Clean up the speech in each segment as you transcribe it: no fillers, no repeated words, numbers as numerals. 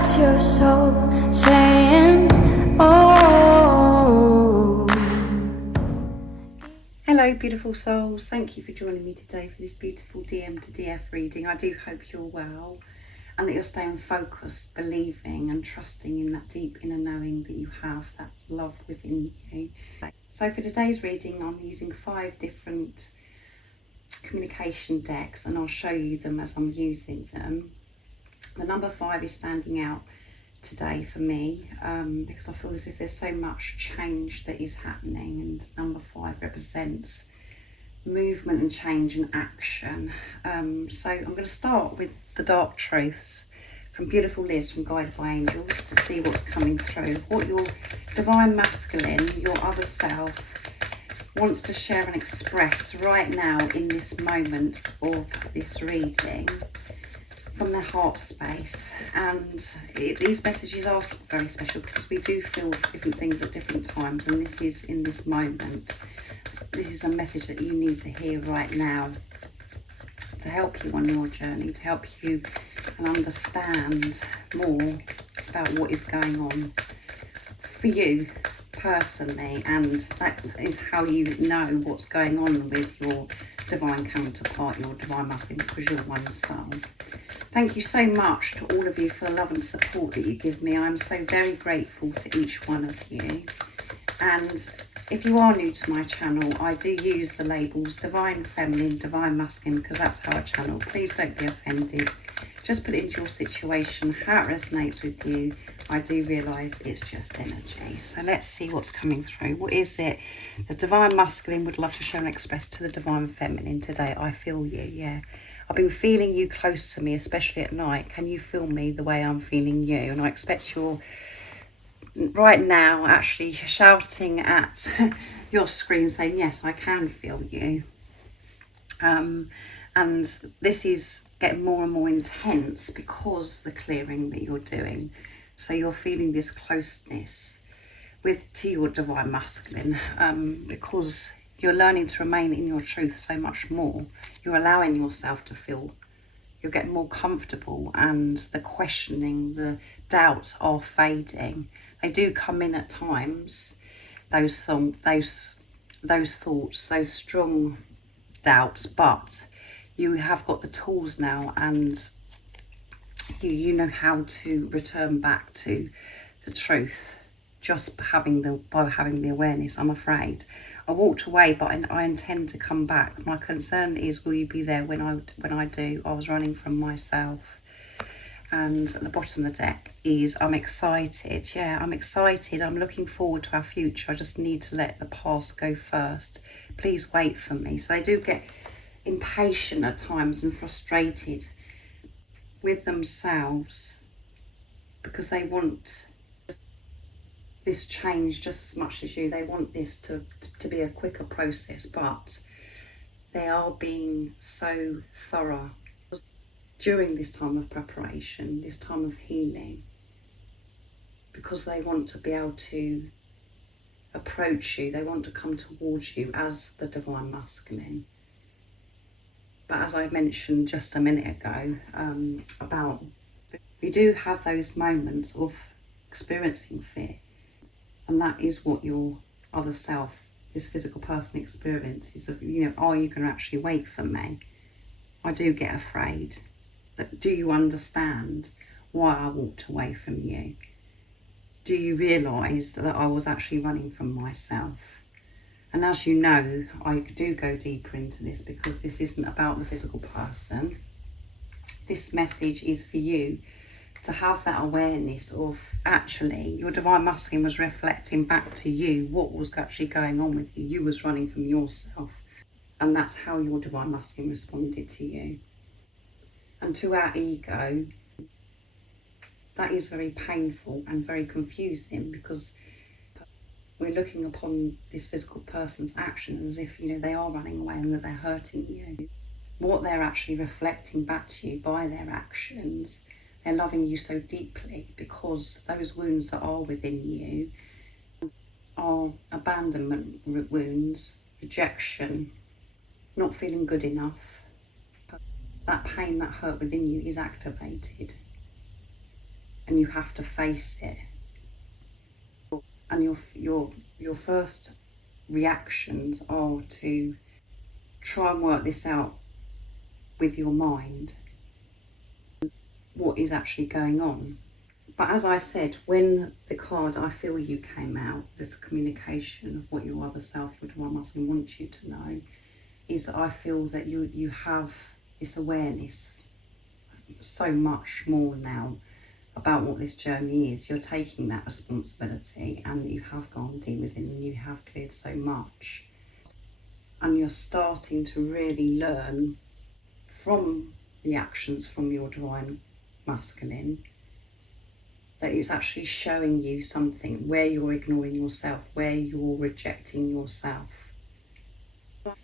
That's your soul saying, oh. Hello beautiful souls, thank you for joining me today for this beautiful DM to DF reading. I do hope you're well and that you're staying focused, believing and trusting in that deep inner knowing that you have that love within you. So for today's reading I'm using 5 different communication decks and I'll show you them as I'm using them. The number 5 is standing out today for me because I feel as if there's so much change that is happening, and number 5 represents movement and change and action. So I'm going to start with the dark truths from beautiful Liz from Guided by Angels to see what's coming through, what your divine masculine, your other self, wants to share and express right now in this moment of this reading from their heart space. And these messages are very special because we do feel different things at different times, and this is in this moment. This is a message that you need to hear right now to help you on your journey, to help you and understand more about what is going on for you personally, and that is how you know what's going on with your divine counterpart, your divine masculine, because you're one soul. Thank you so much to all of you for the love and support that you give me. I'm so very grateful to each one of you. And if you are new to my channel, I do use the labels divine feminine, divine masculine, because that's how I channel. Please don't be offended. Just put it into your situation, how it resonates with you. I do realise it's just energy. So let's see what's coming through. What is it the divine masculine would love to share and express to the divine feminine today? I feel you, yeah. I've been feeling you close to me, especially at night. Can you feel me the way I'm feeling you? And I expect you're right now actually shouting at your screen saying, yes, I can feel you. And this is getting more and more intense because the clearing that you're doing. So you're feeling this closeness to your divine masculine because you're learning to remain in your truth so much more. You're allowing yourself to feel, you're getting more comfortable, and the questioning, the doubts are fading. They do come in at times, those thoughts, those strong doubts, but you have got the tools now, and you know how to return back to the truth just by having the awareness. I'm afraid I walked away, but I intend to come back. My concern is, will you be there when I do? I was running from myself. And at the bottom of the deck is I'm excited. Yeah, I'm excited. I'm looking forward to our future. I just need to let the past go first. Please wait for me. So they do get impatient at times and frustrated with themselves because they want this change just as much as you. They want this to be a quicker process, but they are being so thorough during this time of preparation, this time of healing, because they want to be able to approach you. They want to come towards you as the divine masculine. But as I mentioned just a minute ago, about we do have those moments of experiencing fear. And that is what your other self, this physical person, experiences. Of, you know, are you going to actually wait for me? I do get afraid. Do you understand why I walked away from you? Do you realise that I was actually running from myself? And as you know, I do go deeper into this because this isn't about the physical person. This message is for you to have that awareness of actually your divine masculine was reflecting back to you what was actually going on with you. You was running from yourself, and that's how your divine masculine responded to you. And to our ego, that is very painful and very confusing because we're looking upon this physical person's action as if, you know, they are running away and that they're hurting you. What they're actually reflecting back to you by their actions, they're loving you so deeply because those wounds that are within you are abandonment wounds, rejection, not feeling good enough. That pain, that hurt within you is activated. and you have to face it. And your first reactions are to try and work this out with your mind, what is actually going on. But as I said, when the card I feel you came out, this communication of what your other self, your divine masculine, wants you to know, is I feel that you have this awareness so much more now about what this journey is. You're taking that responsibility, and that you have gone deep within and you have cleared so much. And you're starting to really learn from the actions from your divine masculine that it's actually showing you something where you're ignoring yourself, where you're rejecting yourself.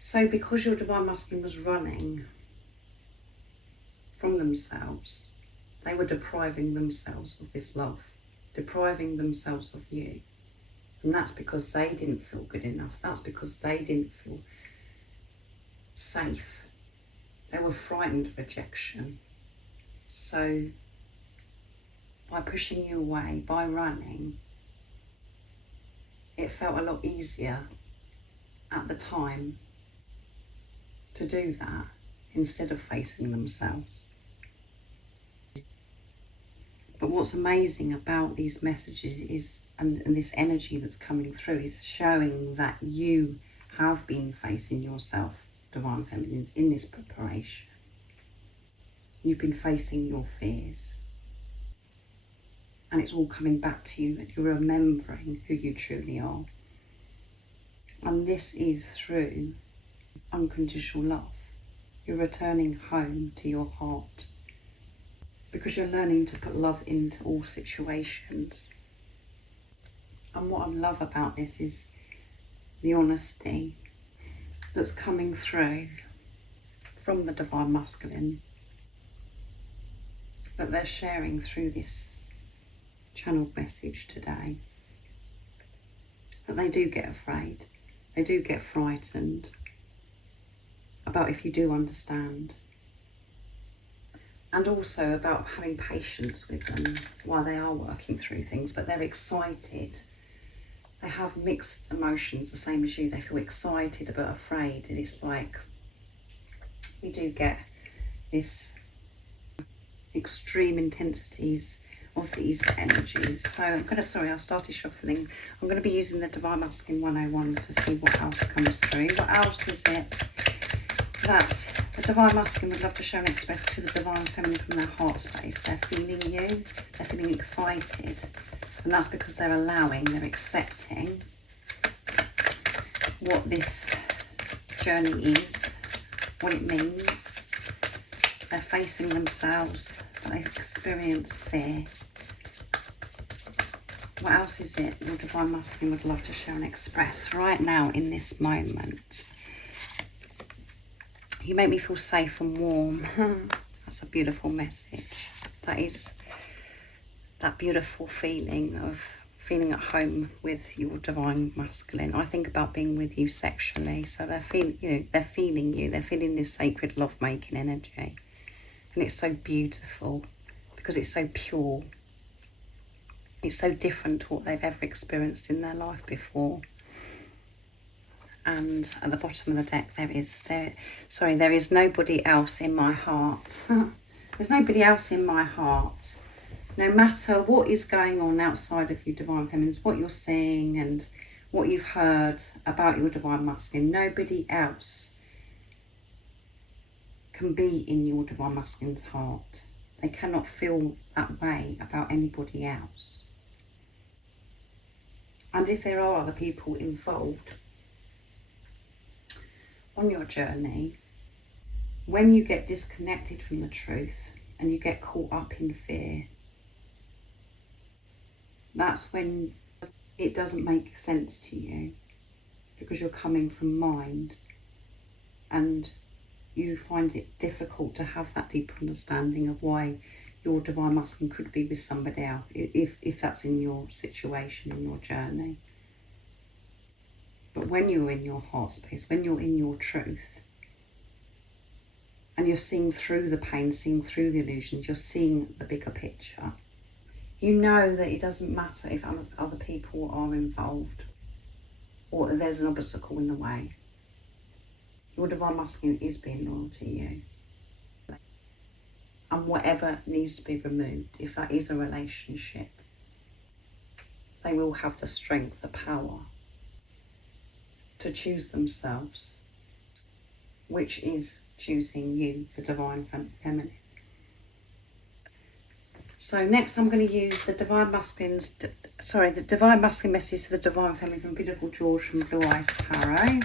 So because your divine masculine was running from themselves, they were depriving themselves of this love, depriving themselves of you. And that's because they didn't feel good enough. That's because they didn't feel safe. They were frightened of rejection. So by pushing you away, by running, it felt a lot easier at the time to do that instead of facing themselves. But what's amazing about these messages is, and this energy that's coming through, is showing that you have been facing yourself, divine feminines, in this preparation. You've been facing your fears. And it's all coming back to you, and you're remembering who you truly are. And this is through unconditional love. You're returning home to your heart, because you're learning to put love into all situations. And what I love about this is the honesty that's coming through from the divine masculine, that they're sharing through this channeled message today. That they do get afraid, they do get frightened about if you do understand, and also about having patience with them while they are working through things. But they're excited. They have mixed emotions, the same as you. They feel excited but afraid, and it's like we do get this extreme intensities of these energies. So I started shuffling. I'm going to be using the Divine Masculine 101s to see what else comes through. What else is it that the Divine Masculine would love to show and express to the Divine Feminine from their heart space? They're feeling you, they're feeling excited, and that's because they're allowing, they're accepting what this journey is, what it means. They're facing themselves, but they've experienced fear. What else is it your Divine Masculine would love to share and express right now in this moment? You make me feel safe and warm. That's a beautiful message. That is that beautiful feeling of feeling at home with your Divine Masculine. I think about being with you sexually. So they're feeling you, they're feeling this sacred love-making energy. And it's so beautiful because it's so pure. It's so different to what they've ever experienced in their life before. And at the bottom of the deck, there is nobody else in my heart. There's nobody else in my heart. No matter what is going on outside of you, Divine Feminines, what you're seeing and what you've heard about your Divine Masculine, nobody else can be in your Divine Masculine's heart. They cannot feel that way about anybody else. And if there are other people involved on your journey, when you get disconnected from the truth and you get caught up in fear, that's when it doesn't make sense to you, because you're coming from mind and you find it difficult to have that deep understanding of why your Divine Masculine could be with somebody else, if that's in your situation, in your journey. But when you're in your heart space, when you're in your truth, and you're seeing through the pain, seeing through the illusions, you're seeing the bigger picture, You know that it doesn't matter if other people are involved or that there's an obstacle in the way. Your divine masculine is being loyal to you. And whatever needs to be removed, if that is a relationship, they will have the strength, the power to choose themselves, which is choosing you, the divine feminine. So next I'm going to use the divine masculine message to the divine feminine from Beautiful George from Blue Eyes Tarot.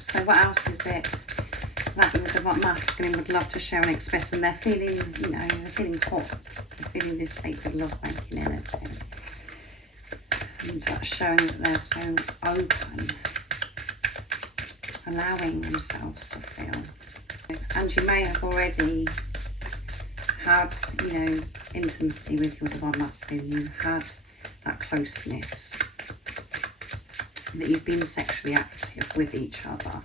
So what else is it that the divine masculine would love to share and express, and they're feeling, you know, they're feeling hot, they're feeling this sacred love making energy, and that's showing that they're so open, allowing themselves to feel. And you may have already had, you know, intimacy with your divine masculine. You had that closeness, that you've been sexually active with each other.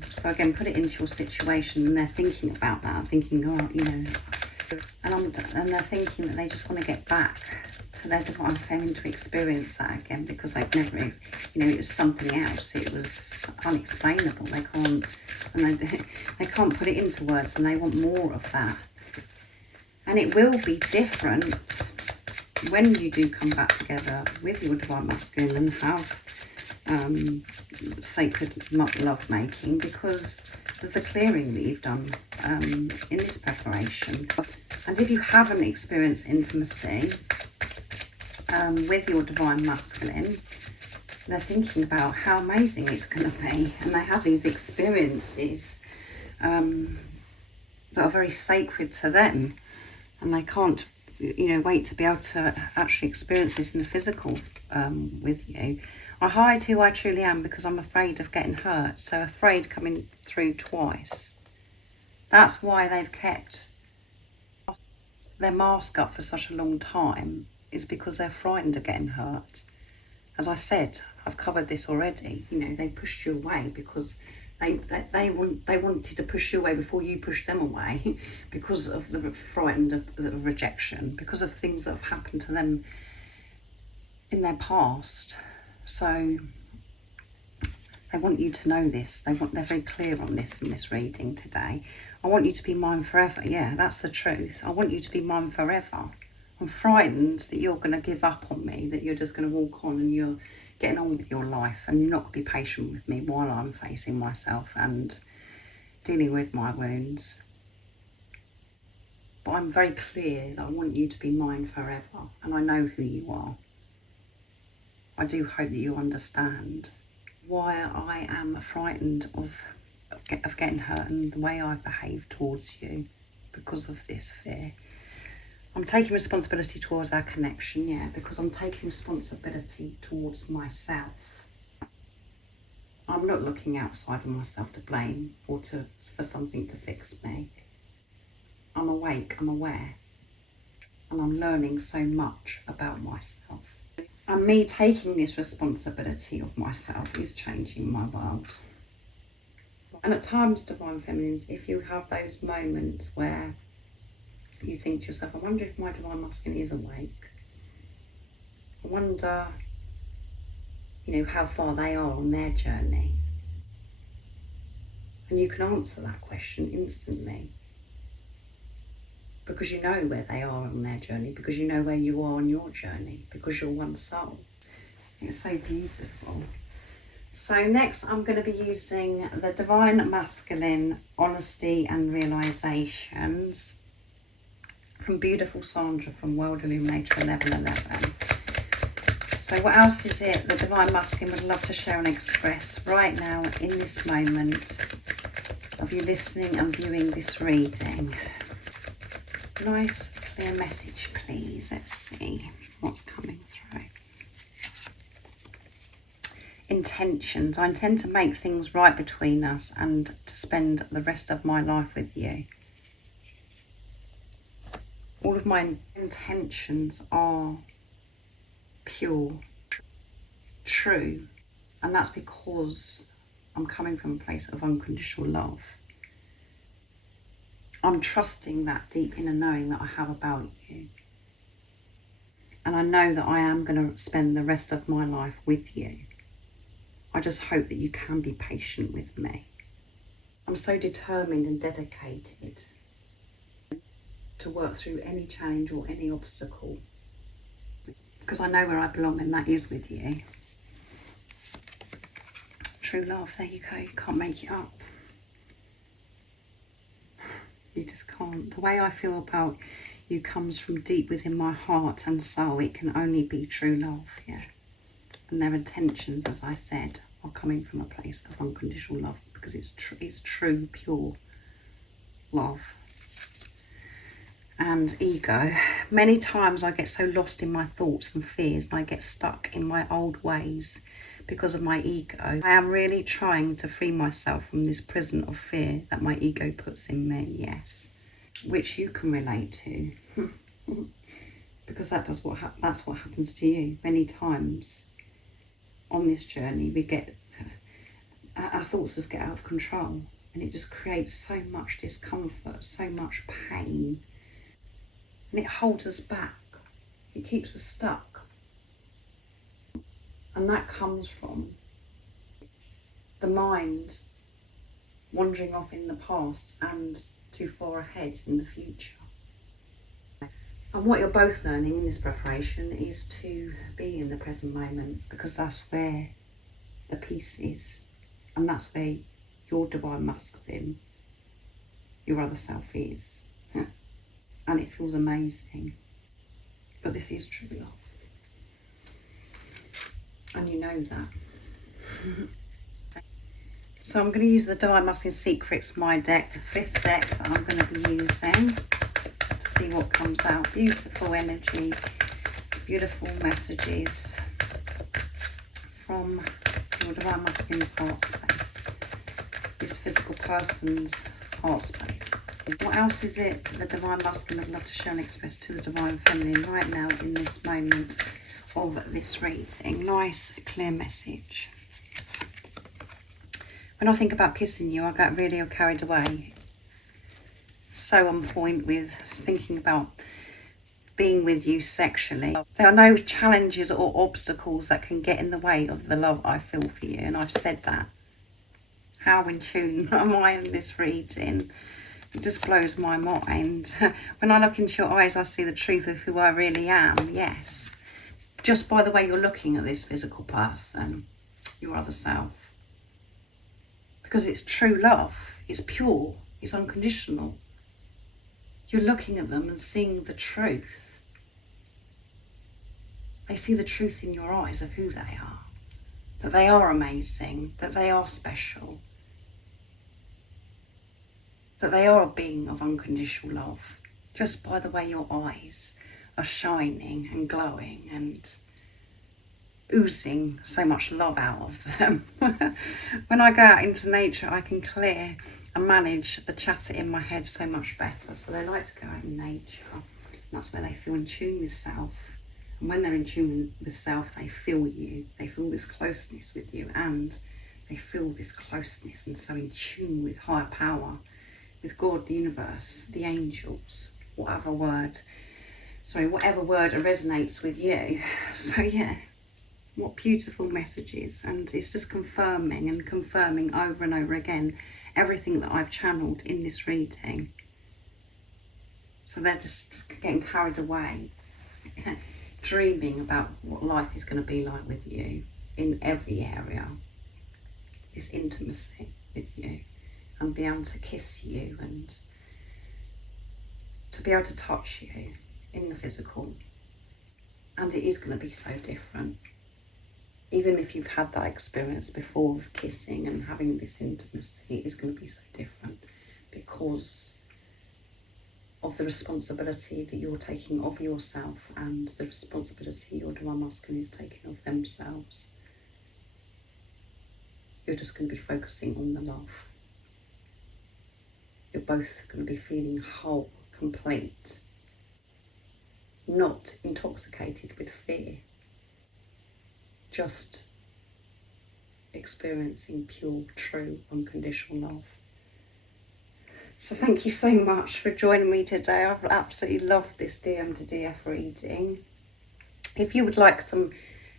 So again, put it into your situation, and they're thinking about that, thinking, oh, you know, and they're thinking that they just want to get back to their divine feminine to experience that again, because they've never, you know, it was something else. It was unexplainable. They can't, and they can't put it into words, and they want more of that. And it will be different when you do come back together with your divine masculine and have sacred love making, because of the clearing that you've done in this preparation. And if you haven't experienced intimacy with your divine masculine, they're thinking about how amazing it's going to be, and they have these experiences that are very sacred to them, and they can't, you know, wait to be able to actually experience this in the physical with you. I hide who I truly am because I'm afraid of getting hurt. So afraid coming through twice. That's why they've kept their mask up for such a long time, is because they're frightened of getting hurt. As I said, I've covered this already. You know, they pushed you away because they wanted to push you away before you pushed them away because of the frightened of the rejection, because of things that have happened to them in their past. So they want you to know this. They're very clear on this in this reading today. I want you to be mine forever. Yeah, that's the truth. I want you to be mine forever. I'm frightened that you're going to give up on me, that you're just going to walk on and you're getting on with your life and you're not going to be patient with me while I'm facing myself and dealing with my wounds. But I'm very clear that I want you to be mine forever, and I know who you are. I do hope that you understand why I am frightened of getting hurt and the way I behave towards you because of this fear. I'm taking responsibility towards our connection, yeah, because I'm taking responsibility towards myself. I'm not looking outside of myself to blame or for something to fix me. I'm awake, I'm aware, and I'm learning so much about myself. And me taking this responsibility of myself is changing my world. And at times, divine feminines, if you have those moments where you think to yourself, I wonder if my divine masculine is awake. I wonder, you know, how far they are on their journey. And you can answer that question instantly, because you know where they are on their journey, because you know where you are on your journey, because you're one soul. It's so beautiful. So next I'm going to be using the Divine Masculine Honesty and Realizations from Beautiful Sandra from World Illuminator 1111. So what else is it the Divine Masculine would love to share and express right now in this moment of you listening and viewing this reading? Nice clear message, please. Let's see what's coming through. Intentions. I intend to make things right between us and to spend the rest of my life with you. All of my intentions are pure, true, and that's because I'm coming from a place of unconditional love. I'm trusting that deep inner knowing that I have about you. And I know that I am going to spend the rest of my life with you. I just hope that you can be patient with me. I'm so determined and dedicated to work through any challenge or any obstacle, because I know where I belong, and that is with you. True love, there you go. You can't make it up. You just can't. The way I feel about you comes from deep within my heart and soul. It can only be true love, yeah. And their intentions, as I said, are coming from a place of unconditional love, because it's true, pure love. And ego. Many times I get so lost in my thoughts and fears, and I get stuck in my old ways because of my ego. I am really trying to free myself from this prison of fear that my ego puts in me, yes, which you can relate to, because that's what happens to you many times on this journey. Our thoughts just get out of control, and it just creates so much discomfort, so much pain. And it holds us back. It keeps us stuck. And that comes from the mind wandering off in the past and too far ahead in the future. And what you're both learning in this preparation is to be in the present moment, because that's where the peace is. And that's where your divine masculine, your other self is. And it feels amazing. But this is true love. And you know that. So I'm going to use the Divine Masculine Secrets, my deck, the 5th deck that I'm going to be using to see what comes out. Beautiful energy, beautiful messages from your Divine Masculine's heart space, this physical person's heart space. What else is it the Divine Masculine would love to share and express to the Divine Feminine right now in this moment of this reading? Nice, clear message. When I think about kissing you, I get really carried away. So on point with thinking about being with you sexually. There are no challenges or obstacles that can get in the way of the love I feel for you, and I've said that. How in tune am I in this reading? It just blows my mind. When I look into your eyes, I see the truth of who I really am, yes. Just by the way you're looking at this physical person, your other self. Because it's true love, it's pure, it's unconditional. You're looking at them and seeing the truth. They see the truth in your eyes of who they are. That they are amazing, that they are special. That they are a being of unconditional love, just by the way your eyes are shining and glowing and oozing so much love out of them. When I go out into nature, I can clear and manage the chatter in my head so much better. So they like to go out in nature. And that's where they feel in tune with self. And when they're in tune with self, they feel you. They feel this closeness with you, and they feel this closeness and so in tune with higher power, with God, the universe, the angels, whatever word resonates with you. So yeah, what beautiful messages. And it's just confirming over and over again everything that I've channeled in this reading. So they're just getting carried away, dreaming about what life is going to be like with you in every area. This intimacy with you, and be able to kiss you, and to be able to touch you in the physical. And it is going to be so different. Even if you've had that experience before of kissing and having this intimacy, it is going to be so different, because of the responsibility that you're taking of yourself and the responsibility your Divine Masculine is taking of themselves. You're just going to be focusing on the love. You're both going to be feeling whole, complete, not intoxicated with fear, just experiencing pure, true, unconditional love. So thank you so much for joining me today. I've absolutely loved this DM to DF reading. If you would like some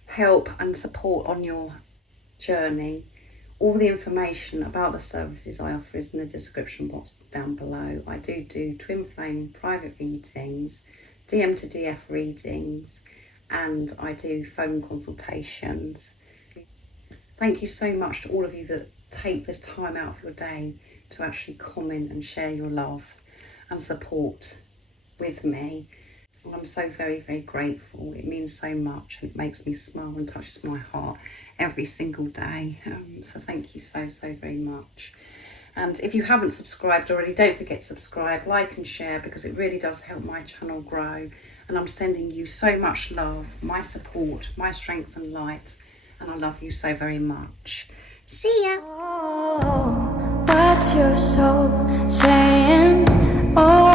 help and support on your journey, all the information about the services I offer is in the description box down below. I do twin flame private readings, DM to DF readings, and I do phone consultations. Thank you so much to all of you that take the time out of your day to actually comment and share your love and support with me. And I'm so very, very grateful. It means so much, and it makes me smile and touches my heart every single day. So thank you so very much. And if you haven't subscribed already, don't forget to subscribe, like and share, because it really does help my channel grow. And I'm sending you so much love, my support, my strength and light. And I love you so very much. See ya. Oh, what's your soul saying? Oh.